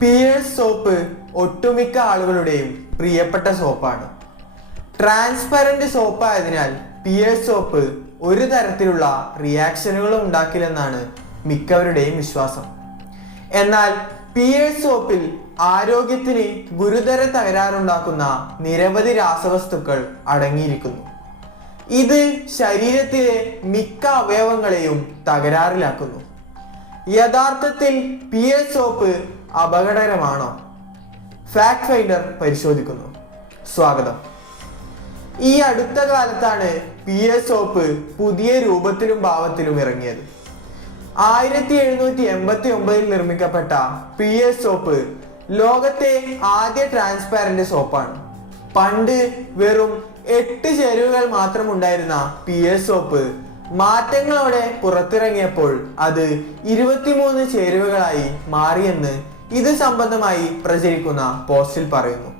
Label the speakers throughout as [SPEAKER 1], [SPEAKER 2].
[SPEAKER 1] Pierce soap ഒട്ടുമിക്ക ആളുകളുടെയും പ്രിയപ്പെട്ട സോപ്പാണ്. ട്രാൻസ്പെറന്റ് സോപ്പായതിനാൽ പിയേഴ്സ് സോപ്പ് ഒരു തരത്തിലുള്ള റിയാക്ഷനുകളും ഉണ്ടാക്കില്ലെന്നാണ് മിക്കവരുടെയും വിശ്വാസം. എന്നാൽ പിയേഴ്സ് സോപ്പിൽ ആരോഗ്യത്തിന് ഗുരുതര തകരാറുണ്ടാക്കുന്ന നിരവധി രാസവസ്തുക്കൾ അടങ്ങിയിരിക്കുന്നു. ഇത് ശരീരത്തിലെ മിക്ക അവയവങ്ങളെയും തകരാറിലാക്കുന്നു. യഥാർത്ഥത്തിൽ പി എസ് സോപ്പ് അപകടകരമാണോ? ഫാക്ട് ഫൈൻഡർ പരിശോധിക്കുന്നു. സ്വാഗതം. ഈ അടുത്ത കാലത്താണ് പി എസ് സോപ്പ് പുതിയ രൂപത്തിലും ഭാവത്തിലും ഇറങ്ങിയത്. ആയിരത്തി എഴുന്നൂറ്റി എൺപത്തി ഒമ്പതിൽ നിർമ്മിക്കപ്പെട്ട പി എസ് സോപ്പ് ലോകത്തെ ആദ്യ ട്രാൻസ്പാരന്റ് സോപ്പാണ് പണ്ട് വെറും എട്ട് ചേരുവകൾ മാത്രം ഉണ്ടായിരുന്ന പി എസ് സോപ്പ് മാറ്റങ്ങളോടെ പുറത്തിറങ്ങിയപ്പോൾ അത് ഇരുപത്തിമൂന്ന് ചേരുവകളായി മാറിയെന്ന് ഇത് സംബന്ധമായി പ്രചരിക്കുന്ന പോസ്റ്റിൽ പറയുന്നു.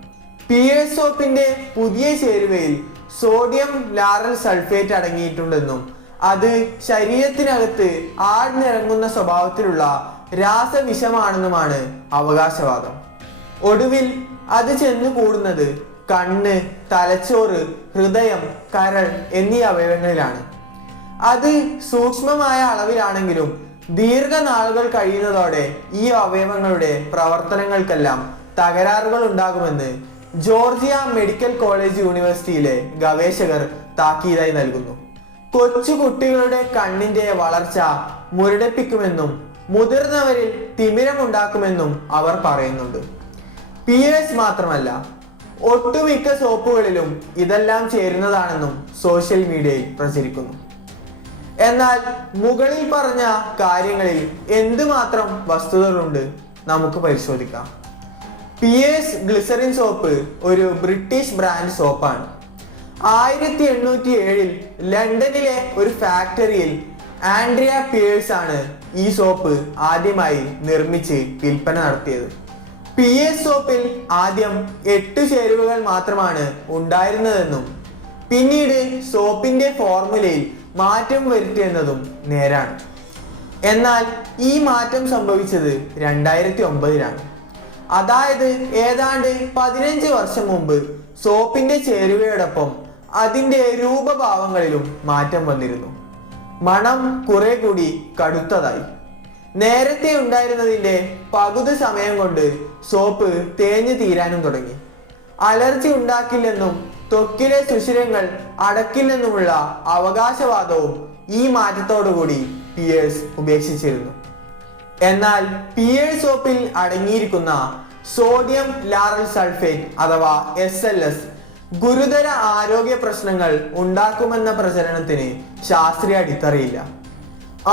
[SPEAKER 1] പി എസ് സോപ്പിന്റെ പുതിയ ചേരുവയിൽ സോഡിയം ലാറൽ സൾഫേറ്റ് അടങ്ങിയിട്ടുണ്ടെന്നും അത് ശരീരത്തിനകത്ത് ആഴ്ന്നിറങ്ങുന്ന സ്വഭാവത്തിലുള്ള രാസവിഷമാണെന്നുമാണ് അവകാശവാദം. ഒടുവിൽ അത് ചെന്നു കൂടുന്നത് കണ്ണ് തലച്ചോറ് ഹൃദയം കരൾ എന്നീ അവയവങ്ങളിലാണ്. അത് സൂക്ഷ്മമായ അളവിലാണെങ്കിലും ദീർഘനാളുകൾ കഴിയുന്നതോടെ ഈ അവയവങ്ങളുടെ പ്രവർത്തനങ്ങൾക്കെല്ലാം തകരാറുകൾ ഉണ്ടാകുമെന്ന് ജോർജിയ മെഡിക്കൽ കോളേജ് യൂണിവേഴ്സിറ്റിയിലെ ഗവേഷകർ താക്കീതായി നൽകുന്നു. കൊച്ചു കുട്ടികളുടെ കണ്ണിന്റെ വളർച്ച മുരടിപ്പിക്കുമെന്നും മുതിർന്നവരിൽ തിമിരമുണ്ടാക്കുമെന്നും അവർ പറയുന്നുണ്ട്. പി എസ് മാത്രമല്ല ഒട്ടുമിക്ക സോപ്പുകളിലും ഇതെല്ലാം ചേരുന്നതാണെന്നും സോഷ്യൽ മീഡിയയിൽ പ്രചരിക്കുന്നു. എന്നാൽ മുകളിൽ പറഞ്ഞ കാര്യങ്ങളിൽ എന്തുമാത്രം വസ്തുതകളുണ്ട് നമുക്ക് പരിശോധിക്കാം. പി എസ് ഗ്ലിസറിൻ സോപ്പ് ഒരു ബ്രിട്ടീഷ് ബ്രാൻഡ് സോപ്പാണ് ആയിരത്തി എണ്ണൂറ്റി ഏഴിൽ ലണ്ടനിലെ ഒരു ഫാക്ടറിയിൽ ആൻഡ്രിയ പിയേഴ്സ് ആണ് ഈ സോപ്പ് ആദ്യമായി നിർമ്മിച്ച് വിൽപ്പന നടത്തിയത്. പി എസ് സോപ്പിൽ ആദ്യം എട്ട് ചേരുവകൾ മാത്രമാണ് ഉണ്ടായിരുന്നതെന്നും പിന്നീട് സോപ്പിന്റെ ഫോർമുലയിൽ മാറ്റം വരുത്തിയെന്നതും നേരാണ്. എന്നാൽ ഈ മാറ്റം സംഭവിച്ചത് രണ്ടായിരത്തി ഒമ്പതിലാണ് അതായത് ഏതാണ്ട് പതിനഞ്ച് വർഷം മുമ്പ് സോപ്പിന്റെ ചേരുവയോടൊപ്പം അതിന്റെ രൂപഭാവങ്ങളിലും മാറ്റം വന്നിരുന്നു. മണം കുറെ കൂടി കടുത്തതായി. നേരത്തെ ഉണ്ടായിരുന്നതിന്റെ പകുതി സമയം കൊണ്ട് സോപ്പ് തേഞ്ഞു തീരാനും തുടങ്ങി. അലർജി ഉണ്ടാക്കില്ലെന്നും ത്വക്കിലെ സുഷിരങ്ങൾ അടക്കില്ലെന്നുമുള്ള അവകാശവാദവും ഈ മാറ്റത്തോടുകൂടി പിയേഴ്സ് ഉപേക്ഷിച്ചിരുന്നു. എന്നാൽ പിയേഴ്സ് സോപ്പിൽ അടങ്ങിയിരിക്കുന്ന സോഡിയം ലാറൽ സൾഫേറ്റ് അഥവാ എസ് എൽ എസ് ഗുരുതര ആരോഗ്യ പ്രശ്നങ്ങൾ ഉണ്ടാക്കുമെന്ന പ്രചരണത്തിന് ശാസ്ത്രീയ അടിത്തറയില്ല.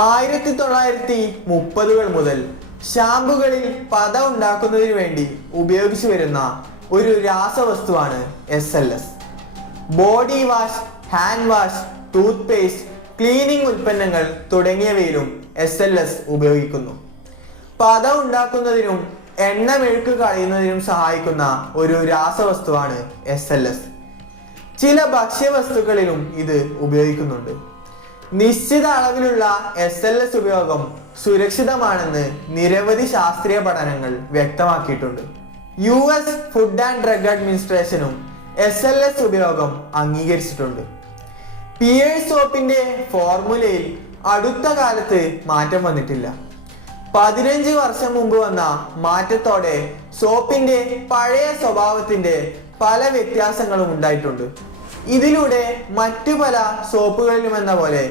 [SPEAKER 1] ആയിരത്തി തൊള്ളായിരത്തി മുപ്പതുകൾ മുതൽ ഷാമ്പുകളിൽ പത ഉണ്ടാക്കുന്നതിന് വേണ്ടി ഉപയോഗിച്ചു വരുന്ന ഒരു രാസവസ്തുവാണ് S L S body wash hand wash toothpaste cleaning ഉൽപ്പന്നങ്ങൾ തുടങ്ങിയവയിലും എസ് എൽ എസ് ഉപയോഗിക്കുന്നു. പത ഉണ്ടാക്കുന്നതിനും എണ്ണ മെഴുക്ക് കളയുന്നതിനും സഹായിക്കുന്ന ഒരു രാസവസ്തുവാണ് എസ് എൽ എസ് ചില ഭക്ഷ്യവസ്തുക്കളിലും ഇത് ഉപയോഗിക്കുന്നുണ്ട്. നിശ്ചിത അളവിലുള്ള എസ് എൽ എസ് ഉപയോഗം സുരക്ഷിതമാണെന്ന് നിരവധി ശാസ്ത്രീയ പഠനങ്ങൾ വ്യക്തമാക്കിയിട്ടുണ്ട്. U S food and drug അഡ്മിനിസ്ട്രേഷനും S L S ഉപയോഗം അംഗീകരിച്ചിട്ടുണ്ട്. പിയേഴ്സ് സോപ്പിന്റെ ഫോർമുലയിൽ അടുത്ത കാലത്ത് മാറ്റം വന്നിട്ടില്ല. പതിനഞ്ച് വർഷം മുമ്പ് വന്ന മാറ്റത്തോടെ സോപ്പിന്റെ പഴയ സ്വഭാവത്തിന്റെ പല വ്യത്യാസങ്ങളും ഉണ്ടായിട്ടുണ്ട്. ഇതിലൂടെ മറ്റു പല സോപ്പുകളിലും എന്ന പോലെ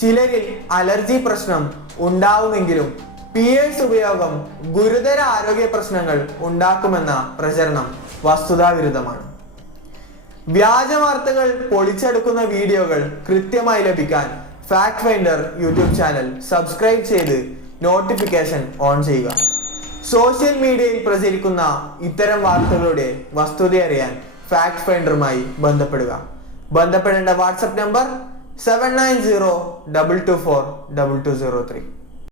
[SPEAKER 1] ചിലരിൽ അലർജി പ്രശ്നം ഉണ്ടാവുമെങ്കിലും പിയേഴ്സ് ഉപയോഗം ഗുരുതര ആരോഗ്യ പ്രശ്നങ്ങൾ ഉണ്ടാക്കുമെന്ന പ്രചരണം വസ്തുതാവിരുദ്ധമാണ്. വ്യാജ വാർത്തകൾ പൊളിച്ചെടുക്കുന്ന വീഡിയോകൾ കൃത്യമായി ലഭിക്കാൻ fact finder YouTube channel subscribe ചെയ്ത് നോട്ടിഫിക്കേഷൻ ഓൺ ചെയ്യുക. സോഷ്യൽ മീഡിയയിൽ പ്രചരിക്കുന്ന ഇത്തരം വാർത്തകളുടെ വസ്തുത അറിയാൻ ഫാക്ട് ഫൈൻഡറുമായി ബന്ധപ്പെടുക. ബന്ധപ്പെടേണ്ട WhatsApp number seven nine zero double two four double two zero three